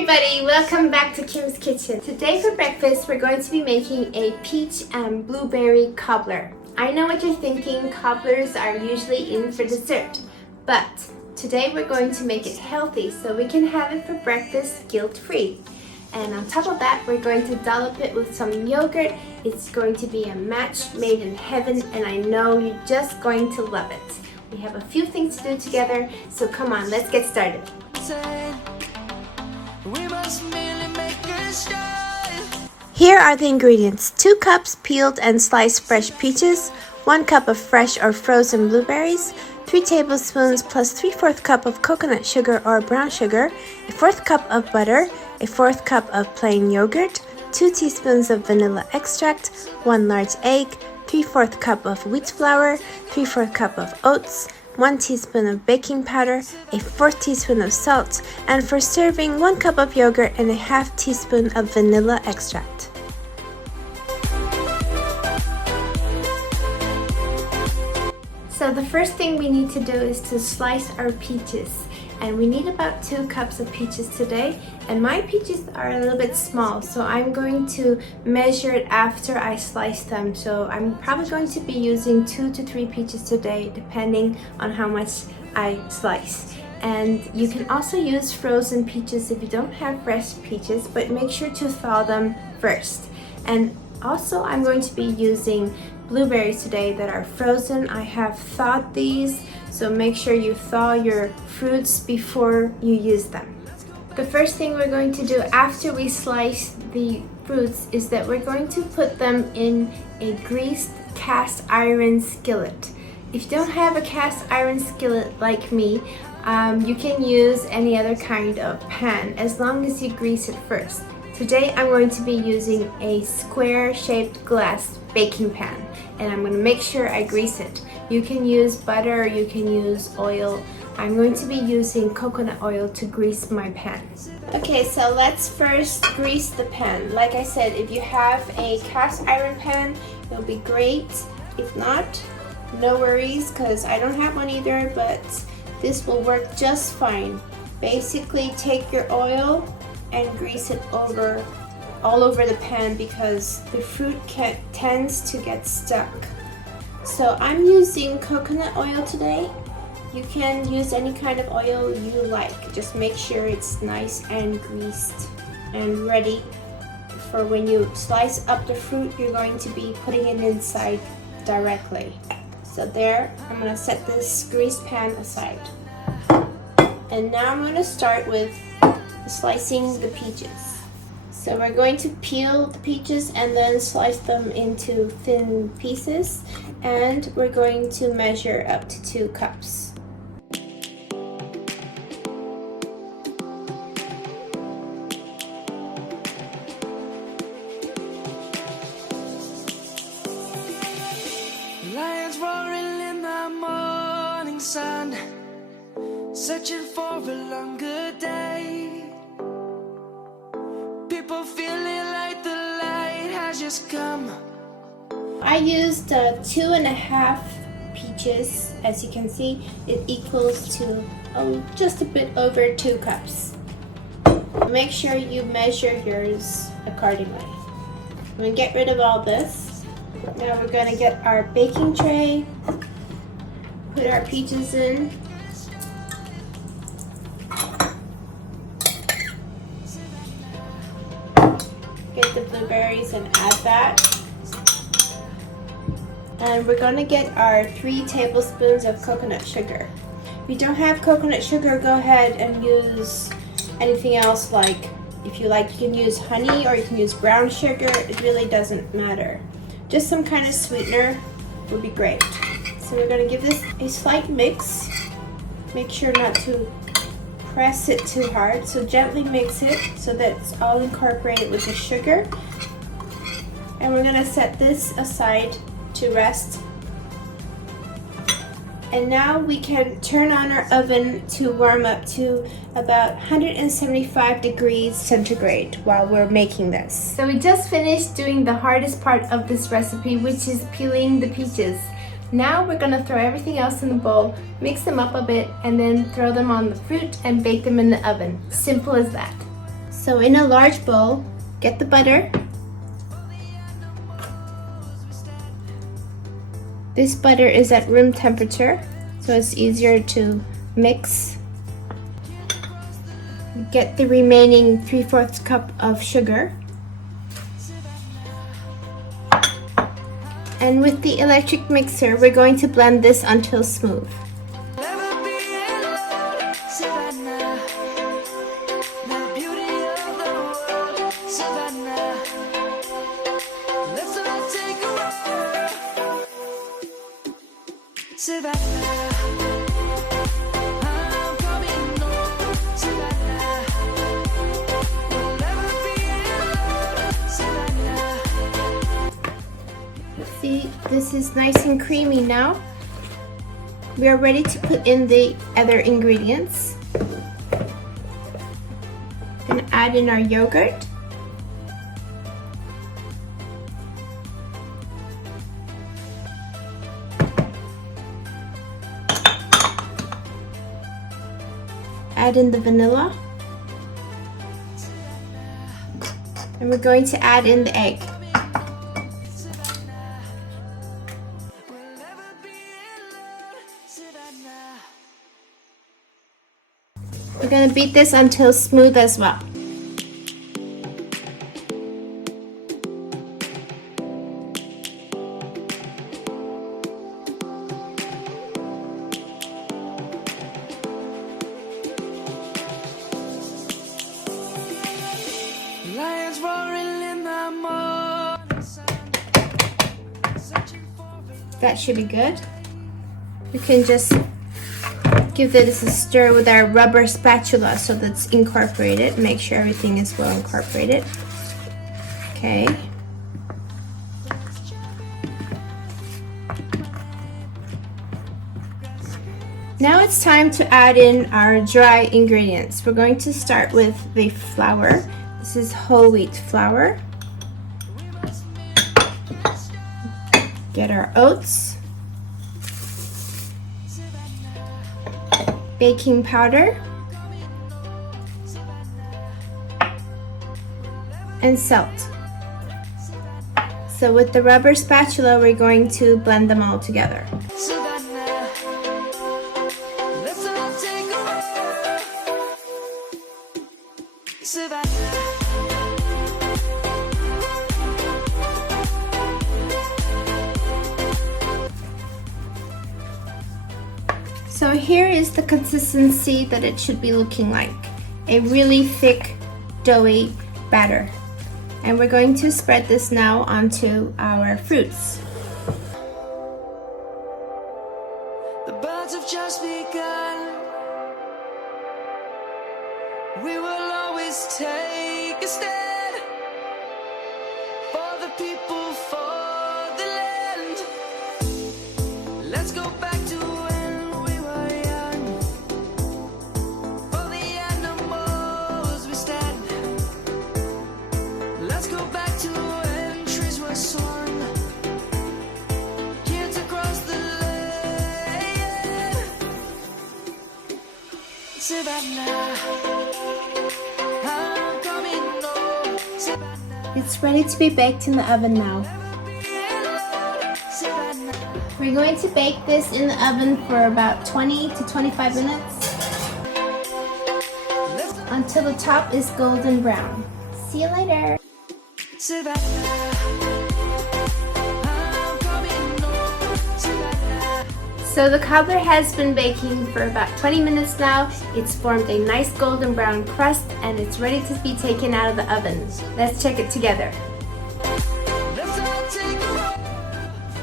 everybody, welcome back to Kim's Kitchen. Today for breakfast we're going to be making a peach and blueberry cobbler. I know what you're thinking, cobblers are usually in for dessert, but today we're going to make it healthy so we can have it for breakfast guilt-free. And on top of that, we're going to dollop it with some yogurt. It's going to be a match made in heaven, and I know you're just going to love it. We have a few things to do together, so come on, let's get started. Here are the ingredients: 2 cups peeled and sliced fresh peaches, 1 cup of fresh or frozen blueberries, 3 tablespoons plus 3/4 cup of coconut sugar or brown sugar, a 1/4 cup of butter, a 1/4 cup of plain yogurt, 2 teaspoons of vanilla extract, 1 large egg, 3/4 cup of wheat flour, 3/4 cup of oats, 1 teaspoon of baking powder, a 4th teaspoon of salt, and for serving 1 cup of yogurt and a 1/2 teaspoon of vanilla extract. So the first thing we need to do is to slice our peaches, and we need about 2 cups of peaches today, and my peaches are a little bit small, so I'm going to measure it after I slice them. So I'm probably going to be using 2 to 3 peaches today, depending on how much I slice. And you can also use frozen peaches if you don't have fresh peaches, but make sure to thaw them first. And also I'm going to be using blueberries today that are frozen. I have thawed these, so make sure you thaw your fruits before you use them. The first thing we're going to do after we slice the fruits is that we're going to put them in a greased cast iron skillet. If you don't have a cast iron skillet like me, you can use any other kind of pan as long as you grease it first. Today I'm going to be using a square shaped glass baking pan, and I'm going to make sure I grease it. You can use butter, you can use oil. I'm going to be using coconut oil to grease my pan. Okay, so let's first grease the pan. Like I said, if you have a cast iron pan, it'll be great. If not, no worries, because I don't have one either, but this will work just fine. Basically, take your oil and grease it all over the pan because the fruit tends to get stuck. So I'm using coconut oil today. You can use any kind of oil you like. Just make sure it's nice and greased and ready for when you slice up the fruit. You're going to be putting it inside directly. So there, I'm going to set this greased pan aside. And now I'm going to start with slicing the peaches. So we're going to peel the peaches and then slice them into thin pieces, and we're going to measure up to 2 cups. Lions roaring in the morning sun, searching for a longer day. People feeling like the light has just come. I used 2.5 peaches. As you can see, it equals to just a bit over 2 cups. Make sure you measure yours accordingly. I'm going to get rid of all this. Now we're going to get our baking tray, put our peaches in. Get the blueberries and add that. And we're going to get our 3 tablespoons of coconut sugar. If you don't have coconut sugar, go ahead and use anything else. Like, if you like, you can use honey or you can use brown sugar. It really doesn't matter. Just some kind of sweetener would be great. So we're going to give this a slight mix. Make sure not to press it too hard, so gently mix it so that it's all incorporated with the sugar. And we're going to set this aside to rest. And now we can turn on our oven to warm up to about 175 degrees centigrade while we're making this. So we just finished doing the hardest part of this recipe, which is peeling the peaches. Now we're going to throw everything else in the bowl, mix them up a bit, and then throw them on the fruit and bake them in the oven. Simple as that. So in a large bowl, get the butter. This butter is at room temperature, so it's easier to mix. Get the remaining 3/4 cup of sugar. And with the electric mixer, we're going to blend this until smooth. See, this is nice and creamy now. We are ready to put in the other ingredients. Gonna add in our yogurt. Add in the vanilla. And we're going to add in the egg. We're going to beat this until smooth as well. Lions roaring in the morning sun, searching for That should be good. We can just give this a stir with our rubber spatula so that's incorporated. Make sure everything is well incorporated. Okay. Now it's time to add in our dry ingredients. We're going to start with the flour. This is whole wheat flour. Get our oats. Baking powder. And salt. So with the rubber spatula, we're going to blend them all together. So here is the consistency that it should be looking like. A really thick, doughy batter. And we're going to spread this now onto our fruits. the birds have just begun. We will always take a stand for the people, for the land. Let's go back to when we were young. For the animals we stand. Let's go back to when trees were swung. Kids across the land. Savannah, I'm coming home. Savannah, It's ready to be baked in the oven now. Savannah. We're going to bake this in the oven for about 20 to 25 minutes until the top is golden brown. See you later. Savannah, I'm coming home. Savannah. So the cobbler has been baking for about 20 minutes now. It's formed a nice golden brown crust and it's ready to be taken out of the oven. Let's check it together. Let's all take a walk.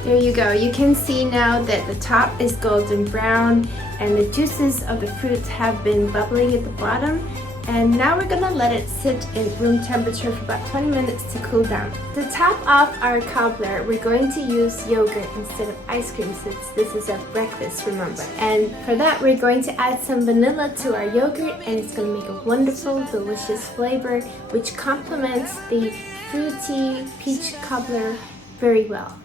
There you go. You can see now that the top is golden brown and the juices of the fruits have been bubbling at the bottom. And now we're gonna let it sit in room temperature for about 20 minutes to cool down. To top off our cobbler, we're going to use yogurt instead of ice cream since this is a breakfast, remember. And for that, we're going to add some vanilla to our yogurt and it's gonna make a wonderful, delicious flavor which complements the fruity peach cobbler very well.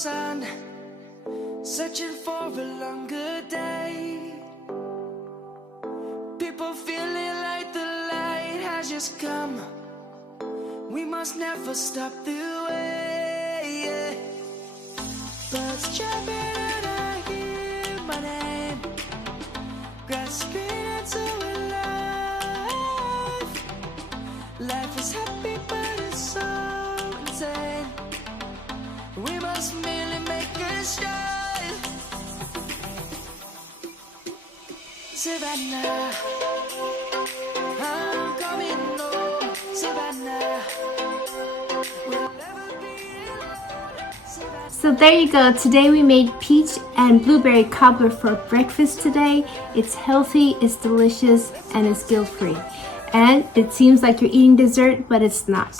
sun, searching for a longer day. People feeling like the light has just come. We must never stop the way. Birds chirping and I hear my name, grasping into a life. Life is happy but it's so insane. We must merely make a start. Savannah, I'm coming home. Savannah, we'll never be alone. Savannah. So there you go. Today we made peach and blueberry cobbler for breakfast today. It's healthy, it's delicious, and it's guilt-free. And it seems like you're eating dessert, but it's not.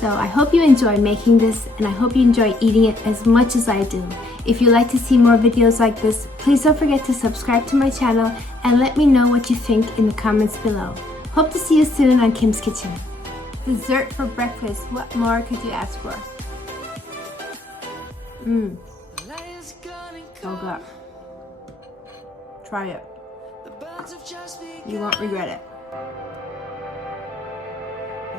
So I hope you enjoy making this, and I hope you enjoy eating it as much as I do. If you'd like to see more videos like this, please don't forget to subscribe to my channel and let me know what you think in the comments below. Hope to see you soon on Kim's Kitchen. Dessert for breakfast, what more could you ask for? Lions gonna Oh come. God. Try it. The birds have just begun. You won't regret it.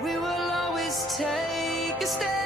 We will always take a stand.